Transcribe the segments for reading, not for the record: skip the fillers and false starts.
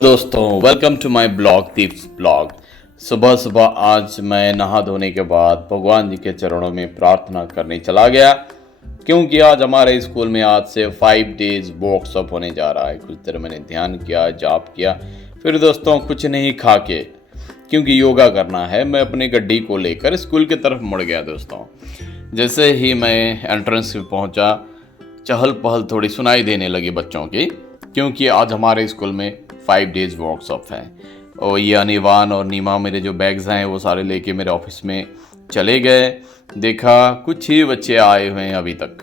दोस्तों welcome to my blog Deeps blog. सुबह सुबह आज मैं नहा धोने के बाद भगवान जी के चरणों में प्रार्थना करने चला गया, क्योंकि आज हमारे स्कूल में आज से 5 डेज वर्कशॉप होने जा रहा है। कुछ देर मैंने ध्यान किया, जाप किया, फिर दोस्तों कुछ नहीं खा के, क्योंकि योगा करना है, मैं अपनी गड्डी को लेकर स्कूल की तरफ मुड़ गया। दोस्तों जैसे ही मैं एंट्रेंस पे पहुंचा, चहल पहल थोड़ी सुनाई देने लगी बच्चों की, क्योंकि आज हमारे स्कूल में 5 डेज वर्कशॉप है। और ये अनिवान और नीमा मेरे जो बैग्स हैं वो सारे लेके मेरे ऑफिस में चले गए। देखा कुछ ही बच्चे आए हुए हैं अभी तक।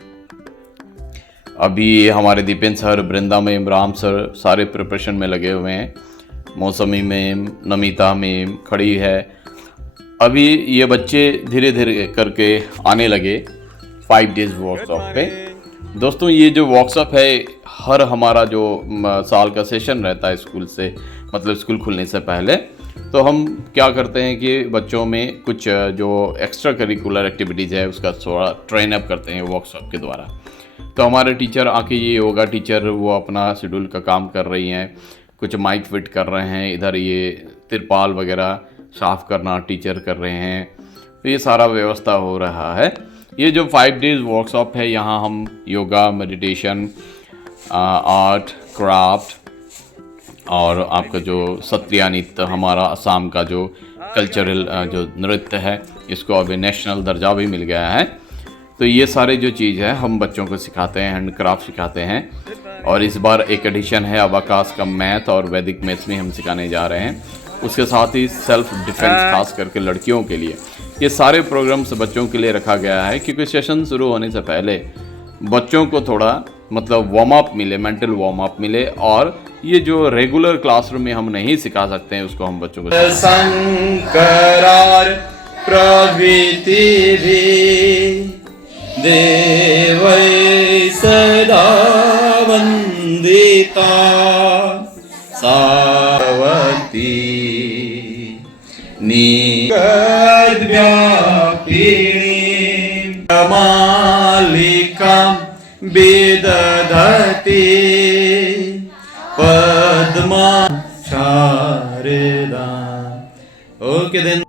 अभी हमारे दीपेन सर, वृंदा मैम, राम सर सारे प्रिपरेशन में लगे हुए हैं। मौसमी मैम, नमिता मैम खड़ी है। अभी ये बच्चे धीरे धीरे करके आने लगे 5 डेज वर्कशॉप पे। दोस्तों ये जो वर्कशॉप है, हर हमारा जो साल का सेशन रहता है स्कूल से, मतलब स्कूल खुलने से पहले, तो हम क्या करते हैं कि बच्चों में कुछ जो एक्स्ट्रा करिकुलर एक्टिविटीज़ है उसका थोड़ा ट्रेन अप करते हैं वर्कशॉप के द्वारा। तो हमारे टीचर आके, ये योगा टीचर वो अपना शेड्यूल का काम कर रही हैं, कुछ माइक फिट कर रहे हैं, इधर ये तिरपाल वगैरह साफ़ करना टीचर कर रहे हैं। तो ये सारा व्यवस्था हो रहा है। ये जो 5 डेज वर्कशॉप है, यहाँ हम योगा, मेडिटेशन, आर्ट, क्राफ्ट और आपका जो सत्रिया नृत्य, हमारा असम का जो कल्चरल जो नृत्य है, इसको अभी नेशनल दर्जा भी मिल गया है। तो ये सारे जो चीज़ है हम बच्चों को सिखाते हैं, हैंड क्राफ्ट सिखाते हैं। और इस बार एक एडिशन है अबाकास का, मैथ और वैदिक मैथ्स में हम सिखाने जा रहे हैं। उसके साथ ही सेल्फ डिफेंस, खास करके लड़कियों के लिए ये सारे प्रोग्राम्स बच्चों के लिए रखा गया है, क्योंकि सेशन शुरू होने से पहले बच्चों को थोड़ा मतलब वार्म अप मिले, मेंटल वार्म अप मिले। और ये जो रेगुलर क्लासरूम में हम नहीं सिखा सकते हैं, उसको हम बच्चों को शंकरार प्रवृत्ति देवै सदा वंदिता सावती निगद्व्यापिनी मालिकां विदधति पद्मा शारदा। Okay then.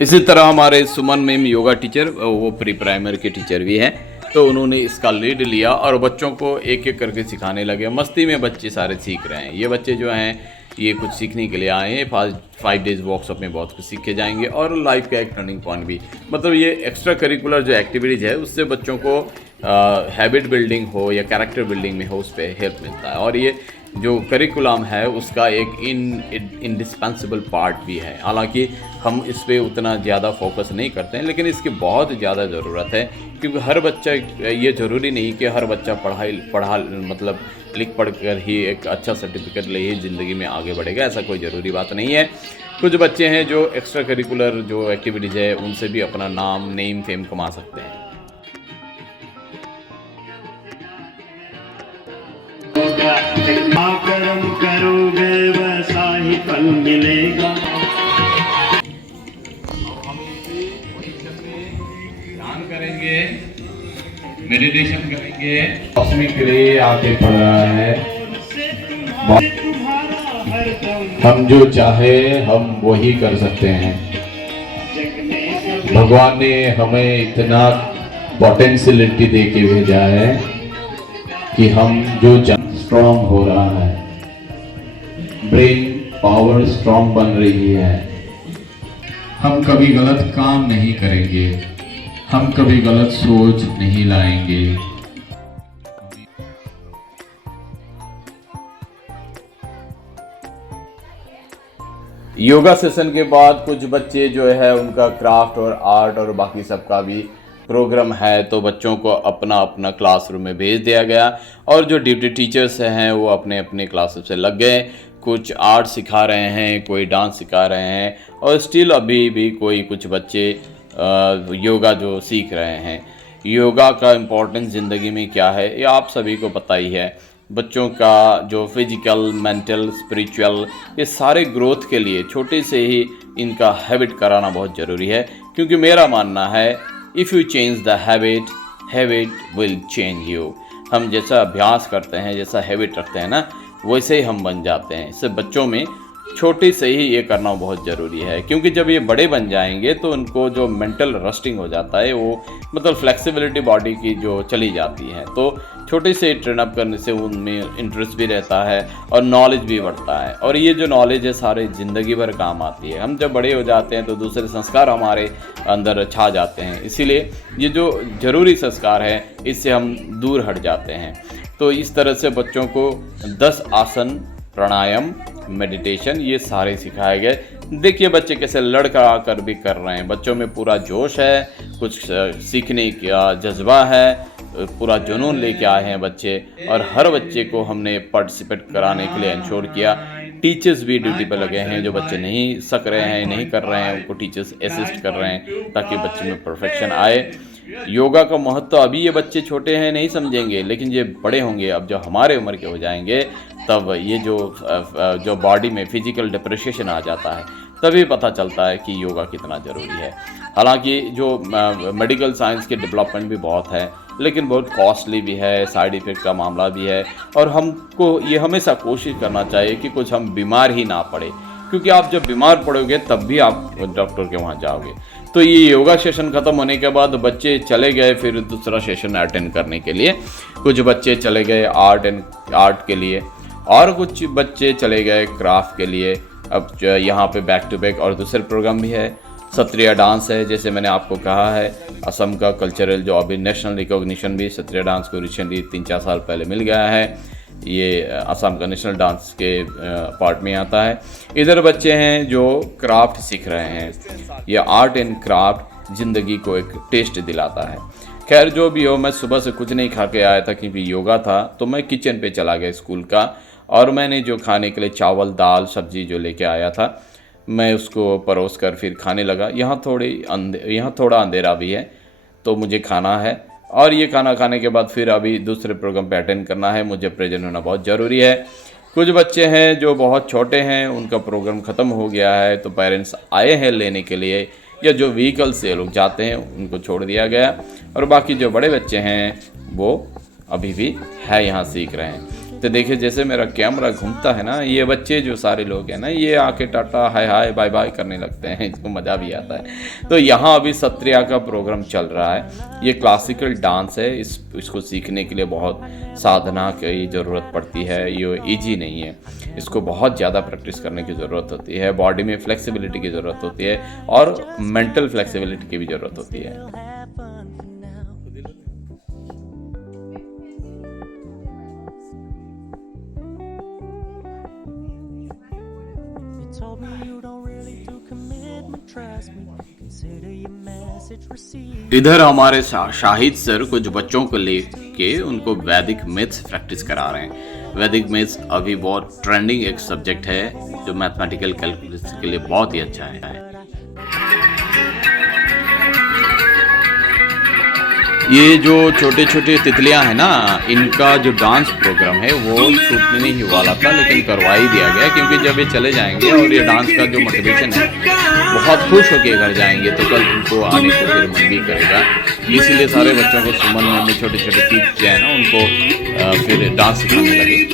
इसी तरह हमारे सुमन मैम योगा टीचर, वो प्री प्राइमरी के टीचर भी हैं, तो उन्होंने इसका लीड लिया और बच्चों को एक एक करके सिखाने लगे। मस्ती में बच्चे सारे सीख रहे हैं। ये बच्चे जो हैं ये कुछ सीखने के लिए आए हैं। 5 डेज वर्कशॉप में बहुत कुछ सीखे जाएंगे और लाइफ का एक टर्निंग पॉइंट भी, मतलब ये एक्स्ट्रा करिकुलर जो एक्टिविटीज़ है उससे बच्चों को हैबिट बिल्डिंग हो या कैरेक्टर बिल्डिंग में हो, उस पर हेल्प मिलता है। और ये जो करिकुलम है उसका एक इंडिस्पेंसिबल पार्ट भी है। हालांकि हम इस पे उतना ज़्यादा फोकस नहीं करते हैं, लेकिन इसकी बहुत ज़्यादा ज़रूरत है, क्योंकि हर बच्चा, ये ज़रूरी नहीं कि हर बच्चा पढ़ा मतलब लिख पढ़ कर ही एक अच्छा सर्टिफिकेट ले ही ज़िंदगी में आगे बढ़ेगा, ऐसा कोई ज़रूरी बात नहीं है। कुछ बच्चे हैं जो एक्स्ट्रा करिकुलर जो एक्टिविटीज़ है उनसे भी अपना नाम, नेम, फेम कमा सकते हैं। कर्म करोगे वैसा ही फल मिलेगा। ध्यान करेंगे, मेडिटेशन करेंगे। मौसमी के लिए आके पढ़ रहा है, हम जो चाहे हम वही कर सकते हैं। भगवान ने हमें इतना पोटेंशियलिटी दे के भेजा है कि हम जो स्ट्रॉन्ग हो रहा है, ब्रेन पावर स्ट्रॉन्ग बन रही है। हम कभी गलत काम नहीं करेंगे, हम कभी गलत सोच नहीं लाएंगे। योगा सेशन के बाद कुछ बच्चे जो है उनका क्राफ्ट और आर्ट और बाकी सबका भी प्रोग्राम है, तो बच्चों को अपना अपना क्लासरूम में भेज दिया गया। और जो ड्यूटी टीचर्स हैं वो अपने अपने क्लासरूम से लग गए। कुछ आर्ट सिखा रहे हैं, कोई डांस सिखा रहे हैं, और स्टिल अभी भी कोई कुछ बच्चे योगा जो सीख रहे हैं। योगा का इम्पोर्टेंस ज़िंदगी में क्या है ये आप सभी को पता ही है। बच्चों का जो फिजिकल, मेंटल, स्पिरिचुअल, ये सारे ग्रोथ के लिए छोटे से ही इनका हैबिट कराना बहुत ज़रूरी है। क्योंकि मेरा मानना है if you change the habit, habit will change you. हम जैसा अभ्यास करते हैं, जैसा हैबिट रखते हैं ना, वैसे ही हम बन जाते हैं। इससे बच्चों में छोटे से ही ये करना बहुत ज़रूरी है। क्योंकि जब ये बड़े बन जाएंगे तो उनको जो मेंटल रस्टिंग हो जाता है, वो मतलब फ्लेक्सिबिलिटी बॉडी की जो चली जाती है, तो छोटे से ट्रेन अप करने से उनमें इंटरेस्ट भी रहता है और नॉलेज भी बढ़ता है। और ये जो नॉलेज है सारे ज़िंदगी भर काम आती है। हम जब बड़े हो जाते हैं तो दूसरे संस्कार हमारे अंदर छा जाते हैं, इसीलिए ये जो ज़रूरी संस्कार है इससे हम दूर हट जाते हैं। तो इस तरह से बच्चों को 10 आसन, प्राणायाम, मेडिटेशन, ये सारे सिखाए गए। देखिए बच्चे कैसे लड़खड़ा कर भी कर रहे हैं। बच्चों में पूरा जोश है, कुछ सीखने का जज्बा है, पूरा जुनून लेके आए हैं बच्चे। और हर बच्चे को हमने पार्टिसिपेट कराने के लिए इंश्योर किया। टीचर्स भी ड्यूटी पर लगे हैं। जो बच्चे नहीं सक रहे हैं, नहीं कर रहे हैं, उनको टीचर्स असिस्ट कर रहे हैं ताकि बच्चे में परफेक्शन आए। योगा का महत्व अभी ये बच्चे छोटे हैं नहीं समझेंगे, लेकिन ये बड़े होंगे, अब जो हमारे उम्र के हो जाएंगे, तब ये जो बॉडी में फिजिकल डिप्रेशन आ जाता है, तभी पता चलता है कि योगा कितना ज़रूरी है। हालांकि जो मेडिकल साइंस के डेवलपमेंट भी बहुत है, लेकिन बहुत कॉस्टली भी है, साइड इफ़ेक्ट का मामला भी है। और हमको ये हमेशा कोशिश करना चाहिए कि कुछ हम बीमार ही ना पड़े, क्योंकि आप जब बीमार पड़ोगे तब भी आप डॉक्टर के वहाँ जाओगे। तो ये योगा सेशन ख़त्म होने के बाद बच्चे चले गए फिर दूसरा सेशन अटेंड करने के लिए। कुछ बच्चे चले गए आर्ट के लिए, और कुछ बच्चे चले गए क्राफ्ट के लिए। अब यहाँ पे बैक टू बैक और दूसरे प्रोग्राम भी है। सत्रिया डांस है, जैसे मैंने आपको कहा है, असम का कल्चरल जो अभी नेशनल रिकॉग्निशन भी सत्रिया डांस को रिसेंटली 3-4 साल पहले मिल गया है। ये असम का नेशनल डांस के पार्ट में आता है। इधर बच्चे हैं जो क्राफ्ट सीख रहे हैं। ये आर्ट एंड क्राफ्ट ज़िंदगी को एक टेस्ट दिलाता है। खैर जो भी हो, मैं सुबह से कुछ नहीं खा के आया था क्योंकि योगा था, तो मैं किचन पे चला गया स्कूल का, और मैंने जो खाने के लिए चावल, दाल, सब्जी जो लेके आया था, मैं उसको परोस कर फिर खाने लगा। यहाँ थोड़ा अंधेरा भी है, तो मुझे खाना है। और ये खाना खाने के बाद फिर अभी दूसरे प्रोग्राम पे अटेंड करना है। मुझे प्रेजेंट होना बहुत ज़रूरी है। कुछ बच्चे हैं जो बहुत छोटे हैं, उनका प्रोग्राम ख़त्म हो गया है, तो पेरेंट्स आए हैं लेने के लिए, या जो व्हीकल से लोग जाते हैं उनको छोड़ दिया गया। और बाकी जो बड़े बच्चे हैं वो अभी भी है, यहाँ सीख रहे हैं। तो देखिए जैसे मेरा कैमरा घूमता है ना, ये बच्चे जो सारे लोग हैं ना, ये आके टाटा हाय हाय बाय बाय करने लगते हैं, इसको मज़ा भी आता है। तो यहाँ अभी सत्रिया का प्रोग्राम चल रहा है। ये क्लासिकल डांस है, इसको सीखने के लिए बहुत साधना की ज़रूरत पड़ती है। ये ईजी नहीं है, इसको बहुत ज़्यादा प्रैक्टिस करने की ज़रूरत होती है। बॉडी में फ्लेक्सिबिलिटी की ज़रूरत होती है और मेंटल फ्लेक्सिबिलिटी की भी ज़रूरत होती है। इधर हमारे शाहिद सर कुछ बच्चों को लेके उनको वैदिक मैथ्स प्रैक्टिस करा रहे हैं। वैदिक मैथ्स अभी बहुत ट्रेंडिंग एक सब्जेक्ट है जो मैथमेटिकल कैलकुलस के लिए बहुत ही अच्छा है। ये जो छोटे छोटे तितलियां हैं ना, इनका जो डांस प्रोग्राम है वो शूट में नहीं वाला था, लेकिन करवा ही दिया गया, क्योंकि जब ये चले जाएंगे और ये डांस का जो मोटिवेशन है, बहुत खुश होके घर जाएंगे, तो कल उनको आने को फिर मन भी करेगा। इसीलिए सारे बच्चों को सुमन में छोटे छोटे किड्स जो है ना, उनको फिर डांस सिखाने लगे।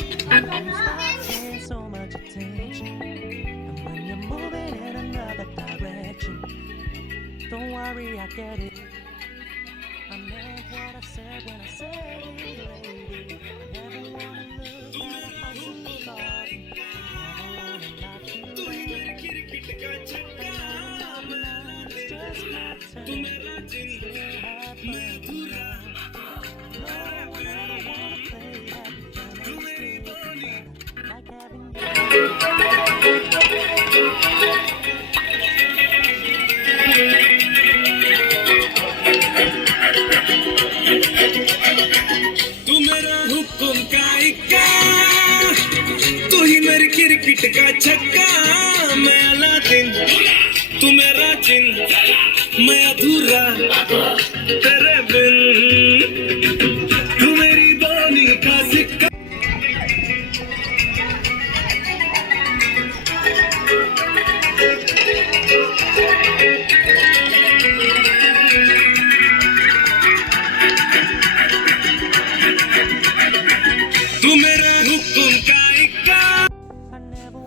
तू मेरा हुक्म का इक्का, तू ही मेरी क्रिकेट का छक्का, मैं अलादीन तू मेरा जिन, मैं अधूरा तेरे बिन, तू मेरी बोली का सिक्का।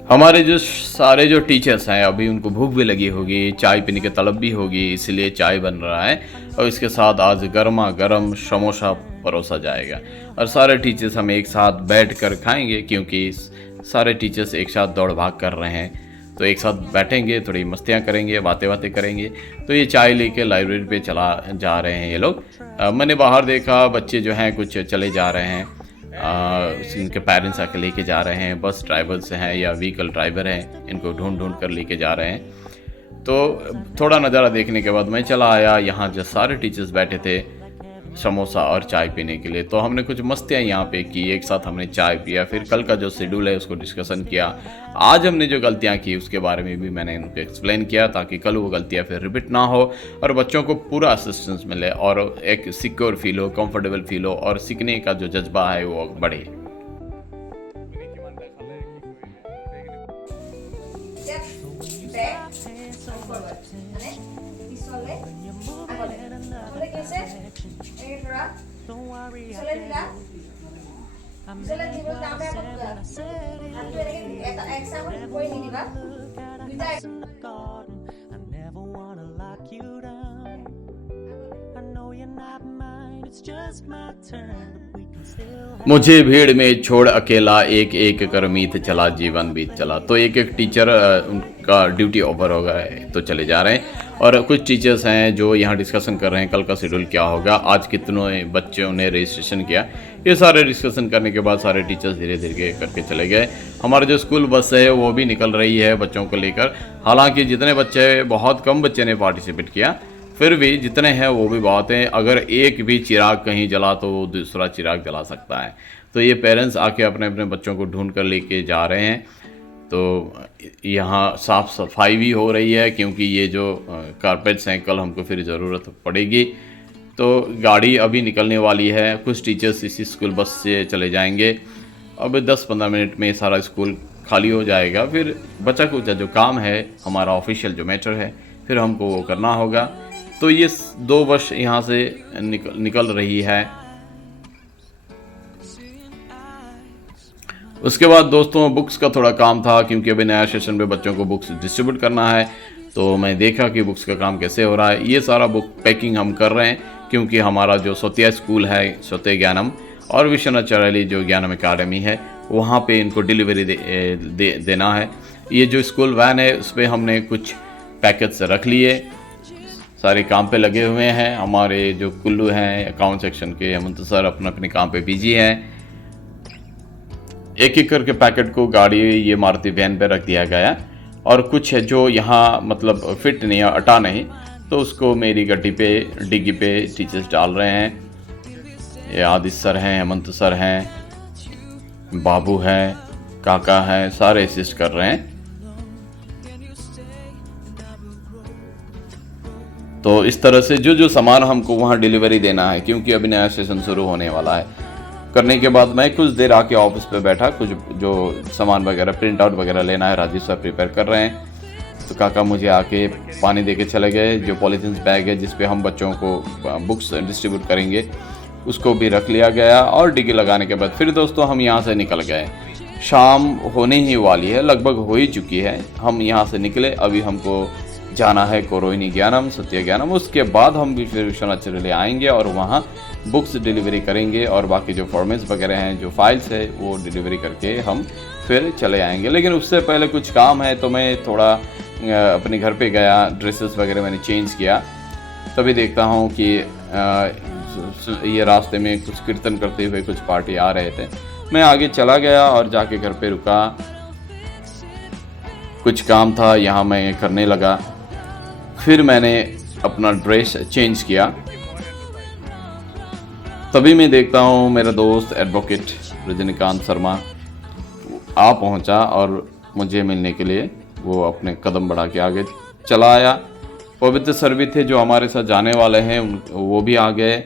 हमारे जो सारे जो टीचर्स हैं अभी उनको भूख भी लगी होगी, चाय पीने की तलब भी होगी, इसलिए चाय बन रहा है और इसके साथ आज गर्मा गर्म समोसा परोसा जाएगा और सारे टीचर्स हम एक साथ बैठ कर खाएंगे क्योंकि सारे टीचर्स एक साथ दौड़ भाग कर रहे हैं। तो एक साथ बैठेंगे, थोड़ी मस्तियाँ करेंगे, बातें करेंगे। तो ये चाय लेके लाइब्रेरी पे चला जा रहे हैं ये लोग। मैंने बाहर देखा बच्चे जो हैं कुछ चले जा रहे हैं, इनके पेरेंट्स आके लेके जा रहे हैं, बस ड्राइवर्स हैं या व्हीकल ड्राइवर हैं, इनको ढूंढ कर लेके जा रहे हैं। तो थोड़ा नज़ारा देखने के बाद मैं चला आया यहाँ जो सारे टीचर्स बैठे थे समोसा और चाय पीने के लिए। तो हमने कुछ मस्तियाँ यहाँ पे की, एक साथ हमने चाय पिया, फिर कल का जो शेड्यूल है उसको डिस्कशन किया। आज हमने जो गलतियाँ की उसके बारे में भी मैंने इनको एक्सप्लेन किया ताकि कल वो गलतियाँ फिर रिपीट ना हो और बच्चों को पूरा असिस्टेंस मिले और एक सिक्योर फील हो, कंफर्टेबल फील हो और सीखने का जो जज्बा है वो बढ़े। मुझे भीड़ में छोड़ अकेला एक एक कर मीत चला, जीवन बीत चला। तो एक एक टीचर उनका ड्यूटी ओवर हो गया है तो चले जा रहे हैं और कुछ टीचर्स हैं जो यहाँ डिस्कशन कर रहे हैं कल का शेड्यूल क्या होगा, आज कितने बच्चों ने रजिस्ट्रेशन किया। ये सारे डिस्कशन करने के बाद सारे टीचर्स धीरे धीरे करके चले गए। हमारा जो स्कूल बस है वो भी निकल रही है बच्चों को लेकर। हालांकि जितने बच्चे, बहुत कम बच्चे ने पार्टिसिपेट किया, फिर भी जितने हैं वो भी बहुत हैं। अगर एक भी चिराग कहीं जला तो वो दूसरा चिराग जला सकता है। तो ये पेरेंट्स आके अपने अपने बच्चों को ढूंढ कर लेके जा रहे हैं। तो यहाँ साफ़ सफाई भी हो रही है क्योंकि ये जो कारपेट्स हैं कल हमको फिर ज़रूरत पड़ेगी। तो गाड़ी अभी निकलने वाली है, कुछ टीचर्स इसी स्कूल बस से चले जाएंगे। अब 10-15 मिनट में सारा स्कूल खाली हो जाएगा। फिर बचा कुछ जो काम है हमारा ऑफिशियल जो मैटर है फिर हमको वो करना होगा। तो ये 2 बस यहाँ से निकल रही है। उसके बाद दोस्तों बुक्स का थोड़ा काम था क्योंकि अभी नया सेशन में बच्चों को बुक्स डिस्ट्रीब्यूट करना है। तो मैं देखा कि बुक्स का काम कैसे हो रहा है। ये सारा बुक पैकिंग हम कर रहे हैं क्योंकि हमारा जो सोतिया स्कूल है, सोतिया ज्ञानम और विश्वनाथ जो ज्ञानम अकादमी है, वहाँ पे इनको डिलीवरी देना है। ये जो स्कूल वैन है उस पर हमने कुछ पैकेट्स रख लिए, सारे काम पे लगे हुए हैं। हमारे जो कुल्लू हैं अकाउंट सेक्शन के, हेमंत सर अपने अपने काम पे बिजी हैं। एक एक करके पैकेट को गाड़ी ये मारुति वैन पे रख दिया गया और कुछ है जो यहाँ मतलब फिट नहीं है, अटा नहीं, तो उसको मेरी गड्डी पे, डिग्गी पे टीचर्स डाल रहे हैं। ये आदित्य सर हैं, हेमंत सर हैं, बाबू हैं, काका हैं, सारे असिस्ट कर रहे हैं। तो इस तरह से जो सामान हमको वहाँ डिलीवरी देना है क्योंकि अभी नया सेशन शुरू होने वाला है, करने के बाद मैं कुछ देर आके ऑफिस पे बैठा, कुछ जो सामान वगैरह प्रिंट आउट वगैरह लेना है राजीव सर प्रिपेयर कर रहे हैं। तो काका मुझे आके पानी दे के चले गए। जो पॉलीथीन बैग है जिस पे हम बच्चों को बुक्स डिस्ट्रीब्यूट करेंगे उसको भी रख लिया गया और डिग्गी लगाने के बाद फिर दोस्तों हम यहाँ से निकल गए। शाम होने ही वाली है, लगभग हो ही चुकी है। हम यहाँ से निकले, अभी हमको जाना है कोरोइनी ज्ञानम, सत्य ज्ञानम। उसके बाद हम भी फिर विश्वनाथ आएंगे और वहाँ बुक्स डिलीवरी करेंगे और बाकी जो फॉर्मेट्स वगैरह हैं, जो फाइल्स है वो डिलीवरी करके हम फिर चले आएंगे। लेकिन उससे पहले कुछ काम है तो मैं थोड़ा अपने घर पे गया, ड्रेसेस वगैरह मैंने चेंज किया। तभी देखता हूँ कि ये रास्ते में कुछ कीर्तन करते हुए कुछ पार्टी आ रहे थे। मैं आगे चला गया और जाके घर पे रुका, कुछ काम था यहाँ मैं करने लगा। फिर मैंने अपना ड्रेस चेंज किया। तभी मैं देखता हूँ मेरा दोस्त एडवोकेट रजनीकांत शर्मा आ पहुँचा और मुझे मिलने के लिए वो अपने कदम बढ़ा के आगे चला आया। पवित्र सर भी थे जो हमारे साथ जाने वाले हैं, वो भी आ गए।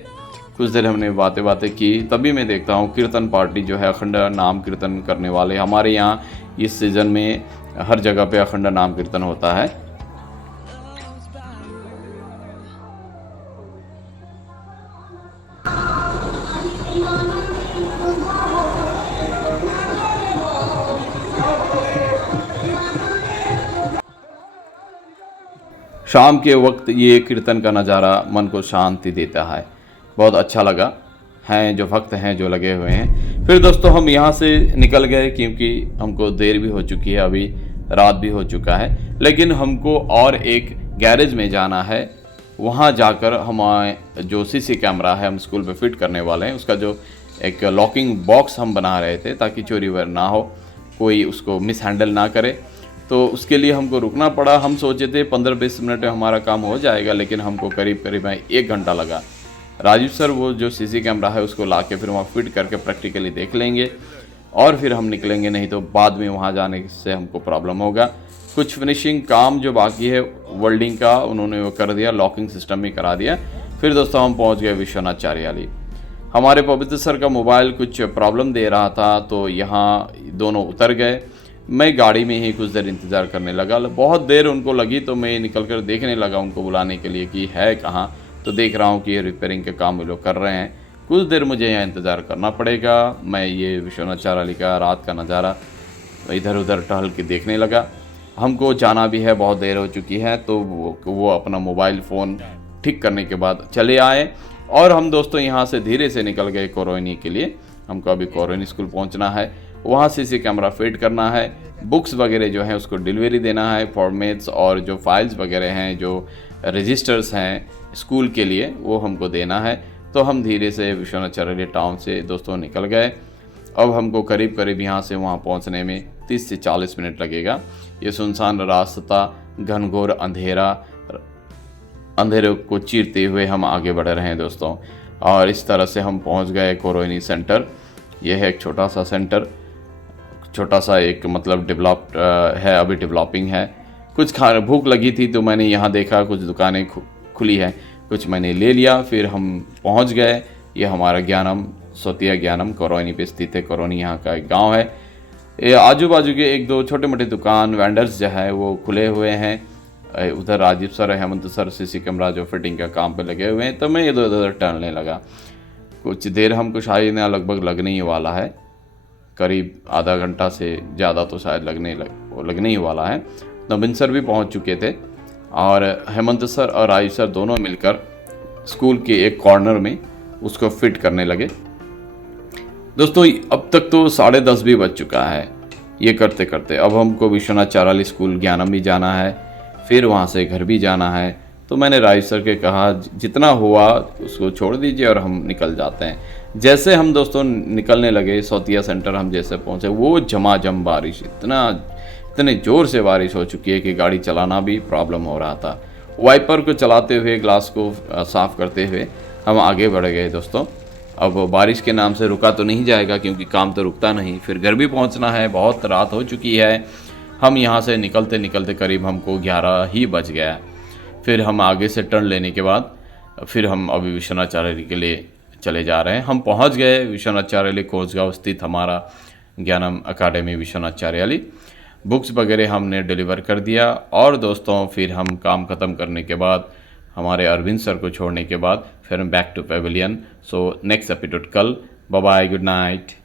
कुछ देर हमने बातें की। तभी मैं देखता हूँ कीर्तन पार्टी जो है, अखंड नाम कीर्तन करने वाले। हमारे यहाँ इस सीज़न में हर जगह पे अखंड नाम कीर्तन होता है। शाम के वक्त ये कीर्तन का नज़ारा मन को शांति देता है। बहुत अच्छा लगा, हैं जो भक्त हैं जो लगे हुए हैं। फिर दोस्तों हम यहाँ से निकल गए क्योंकि हमको देर भी हो चुकी है, अभी रात भी हो चुका है। लेकिन हमको और एक गैरेज में जाना है, वहाँ जाकर हमारे जो सीसी कैमरा है हम स्कूल पे फिट करने वाले हैं, उसका जो एक लॉकिंग बॉक्स हम बना रहे थे ताकि चोरी वगैरह ना हो, कोई उसको मिस हैंडल ना करे, तो उसके लिए हमको रुकना पड़ा। हम सोचे थे 15-20 मिनट में हमारा काम हो जाएगा, लेकिन हमको करीब 1 घंटा लगा। राजीव सर वो जो सीसी कैमरा है उसको ला के फिर वहाँ फिट करके प्रैक्टिकली देख लेंगे और फिर हम निकलेंगे, नहीं तो बाद में वहाँ जाने से हमको प्रॉब्लम होगा। कुछ फिनिशिंग काम जो बाकी है वेल्डिंग का उन्होंने वो कर दिया, लॉकिंग सिस्टम भी करा दिया। फिर दोस्तों हम पहुँच गए विश्वनाथ चारियाली। हमारे पवित्र सर का मोबाइल कुछ प्रॉब्लम दे रहा था, तो यहाँ दोनों उतर गए। मैं गाड़ी में ही कुछ देर इंतज़ार करने लगा, बहुत देर उनको लगी, तो मैं निकल कर देखने लगा उनको बुलाने के लिए कि है कहाँ। तो देख रहा हूँ कि ये रिपेयरिंग के काम वो लोग कर रहे हैं, कुछ देर मुझे यहाँ इंतज़ार करना पड़ेगा। मैं ये विश्वनाथ चारियाली का रात का नज़ारा इधर उधर टहल के देखने लगा। हमको जाना भी है, बहुत देर हो चुकी है, तो वो अपना मोबाइल फ़ोन ठीक करने के बाद चले आए और हम दोस्तों यहाँ से धीरे से निकल गए कोरोनी के लिए। हमको अभी कोरोनी स्कूल पहुँचना है, वहाँ सीसी कैमरा फिट करना है, बुक्स वगैरह जो हैं उसको डिलीवरी देना है, फॉर्मेट्स और जो फाइल्स वगैरह हैं, जो रजिस्टर्स हैं स्कूल के लिए, वो हमको देना है। तो हम धीरे से विश्वनाथ चारियाली टाउन से दोस्तों निकल गए। अब हमको करीब यहाँ से वहाँ पहुँचने में 30 से 40 मिनट लगेगा। ये सुनसान रास्ता, घनघोर अंधेरे को चीरते हुए हम आगे बढ़ रहे हैं दोस्तों। और इस तरह से हम पहुँच गए कोरोनी सेंटर। यह है एक छोटा सा सेंटर, छोटा सा एक मतलब डेवलप्ड है, अभी डेवलपिंग है। कुछ भूख लगी थी तो मैंने यहाँ देखा कुछ दुकानें खुली है, कुछ मैंने ले लिया। फिर हम पहुँच गए, ये हमारा ज्ञानम सोतिया ज्ञानम कोरोनी पे स्थित है। कोरोनी यहाँ का एक गांव है। ये आजू बाजू के 1-2 छोटे मोटे दुकान वेंडर्स जो है वो खुले हुए हैं। उधर Rajiv sir, Hemant sir CC camera जो फिटिंग का काम पे लगे हुए हैं। तो मैं इधर उधर टहलने लगा। कुछ देर हमको शायद लगभग लगने ही वाला है, करीब आधा घंटा से ज़्यादा तो शायद लगने ही वाला है। नवीन सर भी पहुंच चुके थे और हेमंत सर और राजीव सर दोनों मिलकर स्कूल के एक कॉर्नर में उसको फिट करने लगे। दोस्तों अब तक तो 10:30 भी बज चुका है ये करते करते। अब हमको विश्वनाथ चारियाली स्कूल ज्ञानम भी जाना है, फिर वहाँ से घर भी जाना है। तो मैंने राजीव सर के कहा जितना हुआ उसको छोड़ दीजिए और हम निकल जाते हैं। जैसे हम दोस्तों निकलने लगे, सोतिया सेंटर हम जैसे पहुँचे, वो झमाझम बारिश, इतने ज़ोर से बारिश हो चुकी है कि गाड़ी चलाना भी प्रॉब्लम हो रहा था। वाइपर को चलाते हुए, ग्लास को साफ़ करते हुए हम आगे बढ़ गए दोस्तों। अब बारिश के नाम से रुका तो नहीं जाएगा क्योंकि काम तो रुकता नहीं, फिर घर भी पहुंचना है, बहुत रात हो चुकी है। हम यहाँ से निकलते निकलते करीब हमको 11 ही बज गया। फिर हम आगे से टर्न लेने के बाद फिर हम अभी विश्वनाथ चारियाली के लिए चले जा रहे हैं। हम पहुँच गए विश्वनाथ चारियाली, कोसगांव स्थित हमारा ज्ञानम अकाडमी विश्वनाथ चारियाली। बुक्स वगैरह हमने डिलीवर कर दिया और दोस्तों फिर हम काम ख़त्म करने के बाद, हमारे अरविंद सर को छोड़ने के बाद फिर हम back to pavilion. So next episode कल। Bye bye, good night.